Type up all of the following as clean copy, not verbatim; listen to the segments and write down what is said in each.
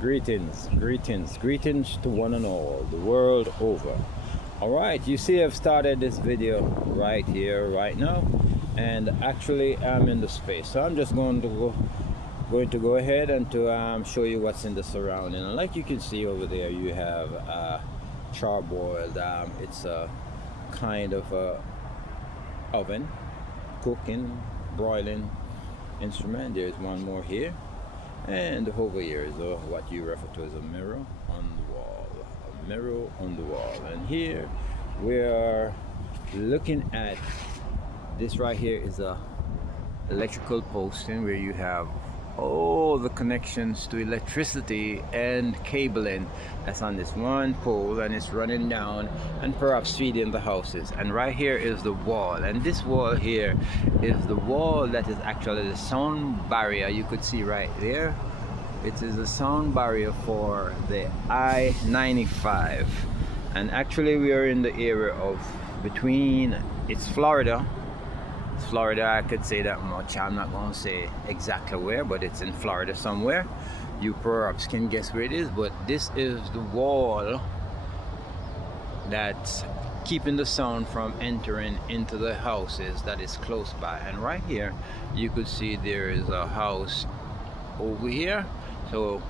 Greetings, greetings, greetings to one and all, the world over. Alright, you see I've started this video right here, right now, and actually I'm in the space. So I'm just going to go ahead and to show you what's in the surrounding. And like you can see over there, you have charboiled. It's a kind of a oven, cooking, broiling instrument. There's one more here. And over here is what you refer to as a mirror on the wall. A mirror on the wall. And here we are looking at this right here is a electrical posting where you have all the connections to electricity and cabling that's on this one pole, and it's running down and perhaps feeding the houses. And right here is the wall, and this wall here is the wall that is actually the sound barrier. You could see right there, it is a sound barrier for the I-95. And actually we are in the area of between, it's Florida, I could say that much. I'm not going to say exactly where, but it's in Florida somewhere. You perhaps can guess where it is, but this is the wall that's keeping the sound from entering into the houses that is close by. And right here you could see there is a house over here, so,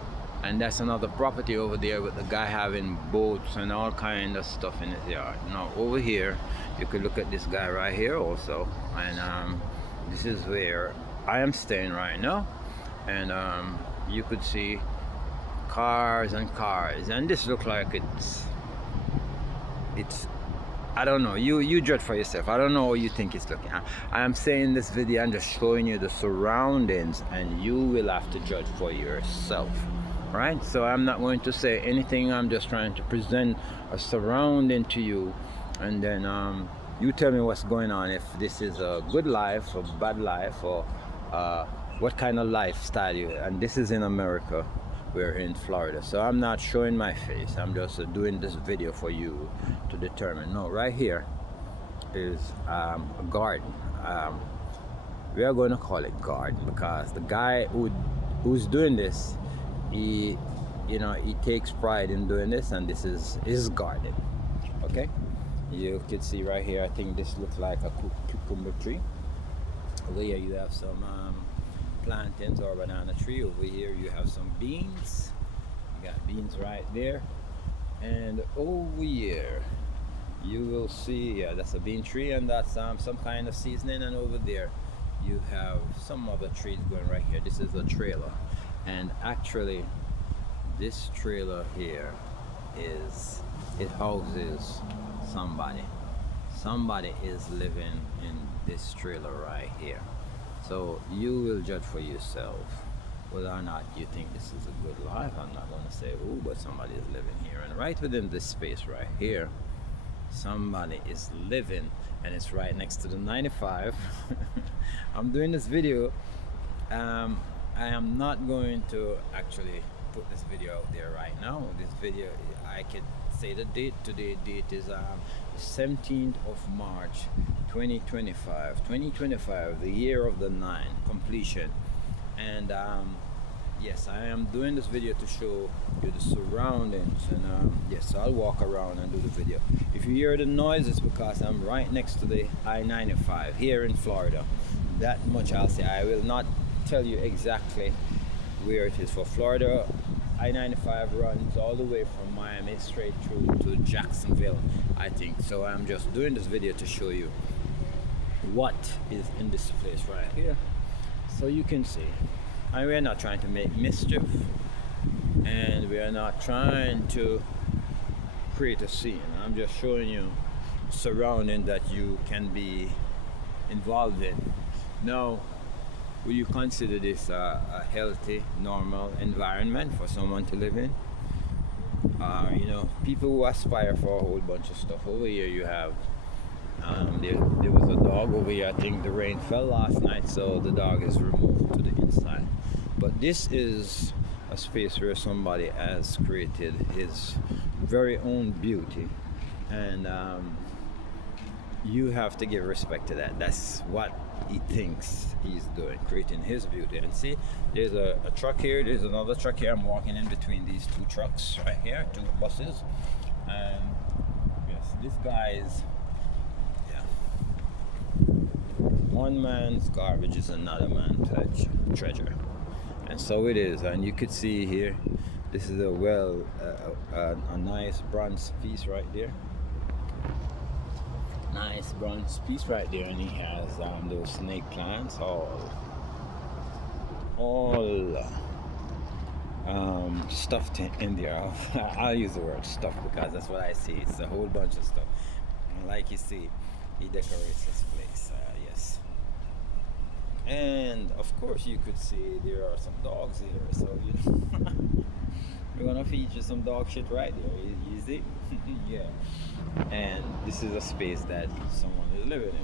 and that's another property over there with the guy having boats and all kind of stuff in his yard. Now over here you could look at this guy right here also, and this is where I am staying right now. And you could see cars and cars, and this looks like it's I don't know, you judge for yourself. I don't know how you think it's looking. I am saying this video, I'm just showing you the surroundings, and you will have to judge for yourself. Right, so I'm not going to say anything. I'm just trying to present a surrounding to you, and then you tell me what's going on, if this is a good life or bad life, or what kind of lifestyle you. And this is in America, we're in Florida, so I'm not showing my face. I'm just doing this video for you to determine. No, right here is a garden. We are going to call it garden because the guy who's doing this, he takes pride in doing this, and this is his garden. Okay, you can see right here, I think this looks like a cucumber tree. Over here you have some plantains or banana tree. Over here you have some beans. You got beans right there, and over here you will see, yeah, that's a bean tree, and that's some kind of seasoning. And over there you have some other trees going right here. This is a trailer, and actually this trailer here it houses somebody is living in this trailer right here. So you will judge for yourself whether or not you think this is a good life. I'm not going to say oh, but somebody is living here. And right within this space right here, somebody is living, and it's right next to the 95. I'm doing this video. I am not going to actually put this video out there right now. This video, I could say the date. Today date is 17th of March 2025, the year of the 9 completion. And yes, I am doing this video to show you the surroundings, and yes, I'll walk around and do the video. If you hear the noise, it's because I'm right next to the I-95 here in Florida. That much I'll say. I will not tell you exactly where it is. For Florida, I-95 runs all the way from Miami straight through to Jacksonville, I think. So I'm just doing this video to show you what is in this place right here, so you can see. And we're not trying to make mischief, and we are not trying to create a scene. I'm just showing you surrounding that you can be involved in. Now, will you consider this a healthy, normal environment for someone to live in? People who aspire for a whole bunch of stuff. Over here you have, there was a dog over here. I think the rain fell last night, so the dog is removed to the inside. But this is a space where somebody has created his very own beauty, and you have to give respect to that. That's what he thinks he's doing, creating his beauty. And see, there's a truck here, there's another truck here. I'm walking in between these two trucks right here, two buses. And yes, this guy is, yeah, one man's garbage is another man's treasure. And so it is. And you could see here, this is a nice bronze piece right there. Nice bronze piece right there, and he has those snake plants all stuffed in there. I'll use the word stuffed because that's what I see. It's a whole bunch of stuff. And like you see, he decorates this place. Yes. And of course, you could see there are some dogs here. So we're gonna feature some dog shit right there. You see? Yeah. And this is a space that someone is living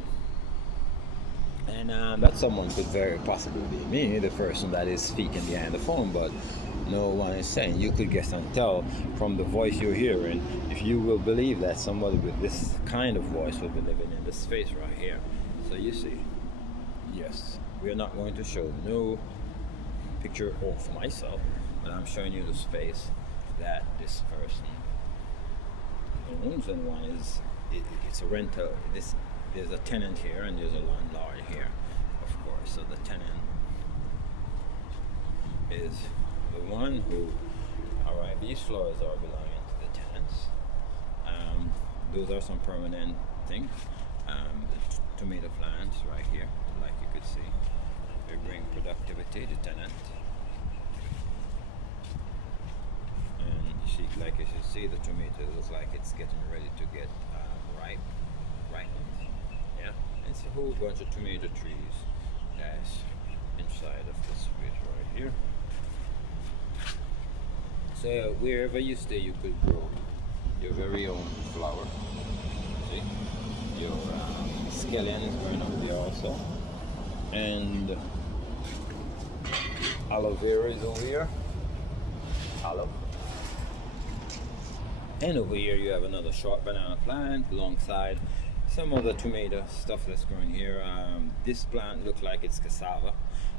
in. And that someone could very possibly be me, the person that is speaking behind the phone, but no one is saying. You could guess and tell from the voice you're hearing if you will believe that somebody with this kind of voice will be living in this space right here. So you see, yes, we're not going to show no picture of myself, but I'm showing you the space that this person owns, and one is it's a rental. There's a tenant here and there's a landlord here, of course. So the tenant is the one who, all right, these floors are belonging to the tenants. Those are some permanent things. The tomato plants right here, like you could see, they bring productivity to tenant. Like you should see, the tomato looks like it's getting ready to get ripe. Yeah, it's a whole bunch of tomato trees that's inside of this space right here. So wherever you stay, you could grow your very own flower. See, your scallion is growing up there also, and aloe vera is over here. Aloe. And over here you have another short banana plant alongside some other tomato stuff that's growing here. This plant looks like it's cassava.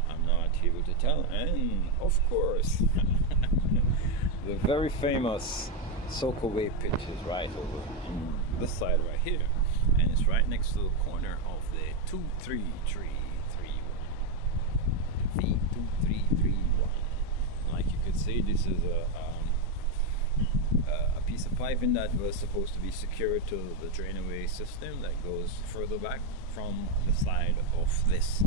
I'm not able to tell. And of course, the very famous Soakaway pit is right over on this side right here. And it's right next to the corner of the 23331. V23331. Like you could see, this is a piece of piping that was supposed to be secured to the drainaway system that goes further back from the side of this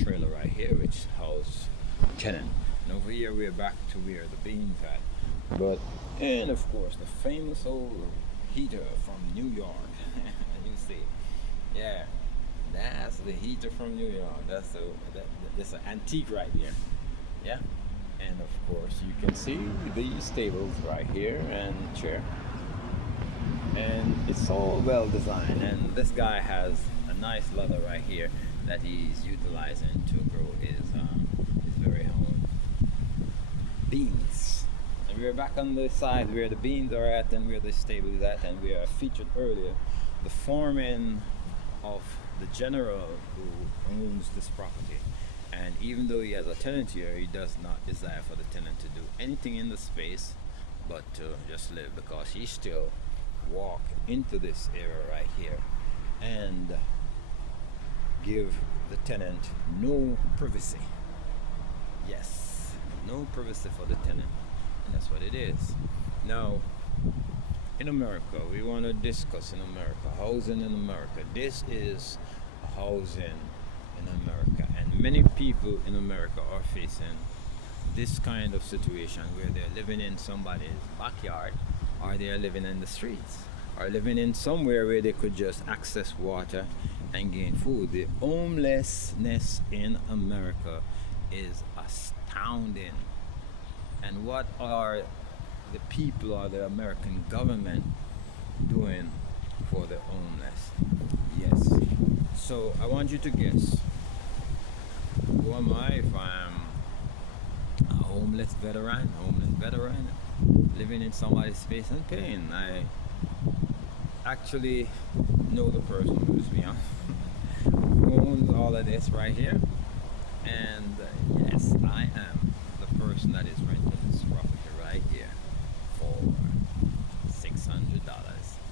trailer right here, which houses tenant. And over here we're back to where the beans at. But and of course the famous old heater from New York. You see, yeah, that's the heater from New York. That's an antique right there. Yeah. And of course you can see these tables right here and chair, and it's all well designed. And this guy has a nice leather right here that he's utilizing to grow his very own beans. And we're back on the side where the beans are at and where the stable is at, and we are featured earlier the foreman of the general who owns this property. And even though he has a tenant here, he does not desire for the tenant to do anything in the space but to just live, because he still walk into this area right here and give the tenant no privacy. Yes, no privacy for the tenant, and that's what it is. Now, in America, we want to discuss in America, housing in America. This is housing in America, and many people in America are facing this kind of situation where they're living in somebody's backyard, or they're living in the streets, or living in somewhere where they could just access water and gain food. The homelessness in America is astounding. And what are the people or the American government doing for the homeless? Yes. So I want you to guess, who am I if I'm a homeless veteran, living in somebody's space and paying? I actually know the person who's me, who owns all of this right here. And yes, I am the person that is renting this property right here for $600.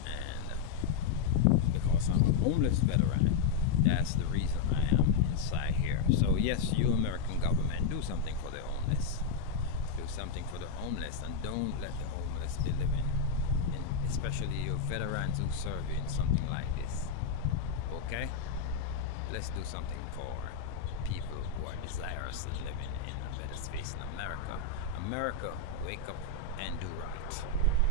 And because I'm a homeless veteran, that's the reason I am inside here. So yes, you American government, do something for the homeless. Do something for the homeless, and don't let the homeless be living in, especially your veterans who serve you in something like this. Okay? Let's do something for people who are desirous of living in a better space in America. America, wake up and do right.